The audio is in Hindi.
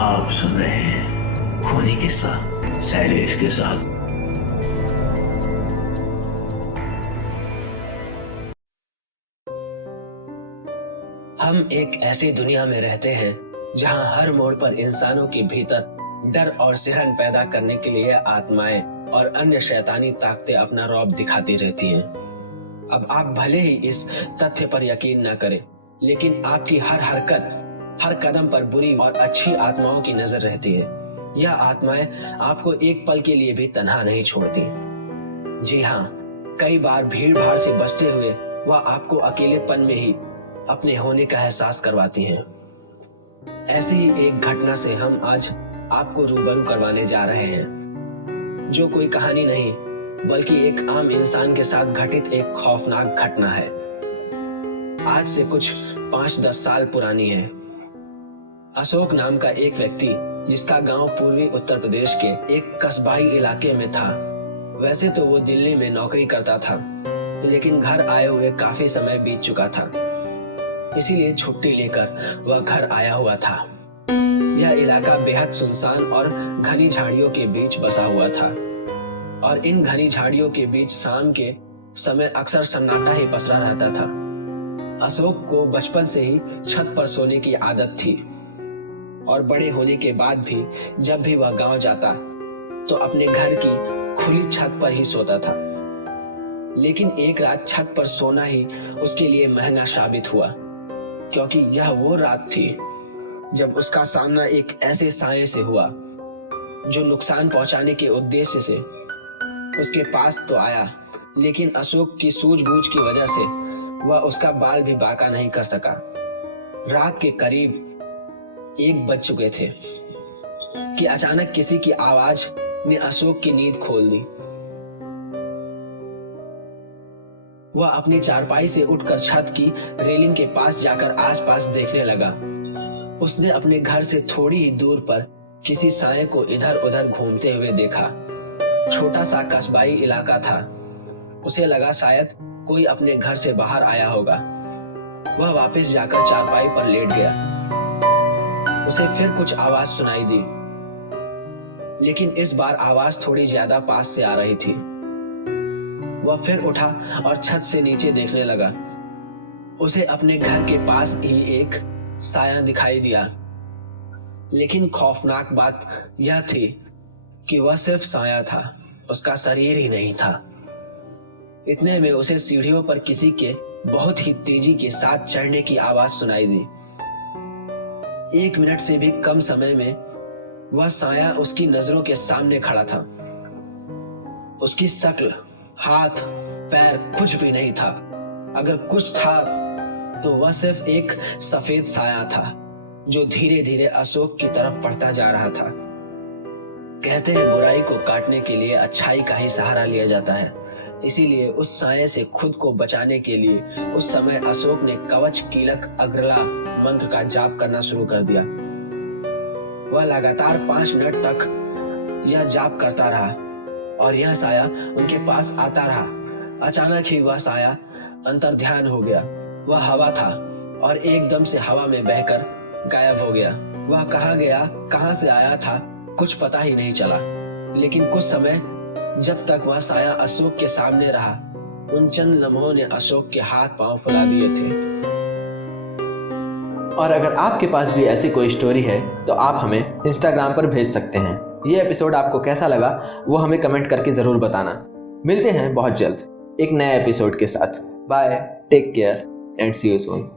आप सुन रहे हैं खूनी किस्सा शैलेश के साथ। हम एक ऐसी दुनिया में रहते हैं जहां हर मोड़ पर इंसानों के भीतर डर और सिहरन पैदा करने के लिए आत्माएं और अन्य शैतानी ताकतें अपना रौब दिखाती रहती हैं। अब आप भले ही इस तथ्य पर यकीन न करें, लेकिन आपकी हर हरकत, हर कदम पर बुरी और अच्छी आत्माओं की नजर रहती है। यह आत्माएं आपको एक पल के लिए भी तन्हा नहीं छोड़ती। जी हाँ, कई बार भीड़ भाड़ से बचते हुए वह आपको अकेलेपन में ही अपने होने का एहसास करवाती हैं। ऐसी ही एक घटना से हम आज आपको रूबरू करवाने जा रहे हैं, जो कोई कहानी नहीं बल्कि एक आम इंसान के साथ घटित एक खौफनाक घटना है। आज से कुछ 5-10 साल पुरानी है। अशोक नाम का एक व्यक्ति, जिसका गांव पूर्वी उत्तर प्रदेश के एक कस्बाई इलाके में था। वैसे तो वो दिल्ली में नौकरी करता था, लेकिन घर आए हुए काफी समय बीत चुका था, इसीलिए छुट्टी लेकर वह घर आया हुआ था। यह इलाका बेहद सुनसान और घनी झाड़ियों के बीच बसा हुआ था, और इन घनी झाड़ियों के बीच शाम के समय अक्सर सन्नाटा ही पसरा रहता था। अशोक को बचपन से ही छत पर सोने की आदत थी, और बड़े होने के बाद भी जब भी वह गांव जाता तो अपने घर की खुली छत पर ही सोता था। लेकिन एक रात छत पर सोना ही उसके लिए महंगा साबित हुआ, क्योंकि यह वो रात थी जब उसका सामना एक ऐसे साये से हुआ जो नुकसान पहुंचाने के उद्देश्य से उसके पास तो आया, लेकिन अशोक की सूझबूझ की वजह से वह उसका बाल भी बांका नहीं कर सका। रात के करीब 1 बज चुके थे कि अचानक किसी की आवाज ने अशोक की नींद खोल दी। वह अपनी चारपाई से उठकर छत की रेलिंग के पास जाकर आसपास देखने लगा। उसने अपने घर से थोड़ी ही दूर पर किसी साये को इधर उधर घूमते हुए देखा। छोटा सा कस्बाई इलाका था। उसे लगा शायद कोई अपने घर से बाहर आया होगा। वह वापस जाकर चारपाई पर लेट गया। उसे फिर कुछ आवाज सुनाई दी, लेकिन इस बार आवाज थोड़ी ज्यादा पास से आ रही थी। वह फिर उठा और छत से नीचे देखने लगा। उसे अपने घर के पास ही एक साया दिखाई दिया, लेकिन खौफनाक बात यह थी कि वह सिर्फ साया था, उसका शरीर ही नहीं था। इतने में उसे सीढ़ियों पर किसी के बहुत ही तेजी के साथ चढ़ने की आवाज सुनाई दी। 1 मिनट से भी कम समय में वह साया उसकी नजरों के सामने खड़ा था। उसकी शक्ल, हाथ पैर कुछ भी नहीं था। अगर कुछ था तो वह सिर्फ एक सफेद साया था जो धीरे धीरे अशोक की तरफ बढ़ता जा रहा था। कहते हैं बुराई को काटने के लिए अच्छाई का ही सहारा लिया जाता है। इसीलिए उस साये से खुद को बचाने के लिए उस समय अशोक ने कवच कीलक अग्रला मंत्र का जाप करना शुरू कर दिया। वह लगातार 5 मिनट तक यह जाप करता रहा और यह साया उनके पास आता रहा। अचानक ही वह साया अंतर्ध्यान हो गया। वह हवा था और एकदम से हवा में बहकर गायब हो गया। वह कहाँ गया, कहाँ से आया था, कुछ पता ही नहीं चला। लेकिन कुछ समय जब तक वह साया अशोक के सामने रहा, उन चंद लम्हों ने अशोक के हाथ पांव फुला दिए थे। और अगर आपके पास भी ऐसी कोई स्टोरी है तो आप हमें इंस्टाग्राम पर भेज सकते हैं। ये एपिसोड आपको कैसा लगा वो हमें कमेंट करके ज़रूर बताना। मिलते हैं बहुत जल्द एक नए एपिसोड के साथ। Bye, take care and see you soon.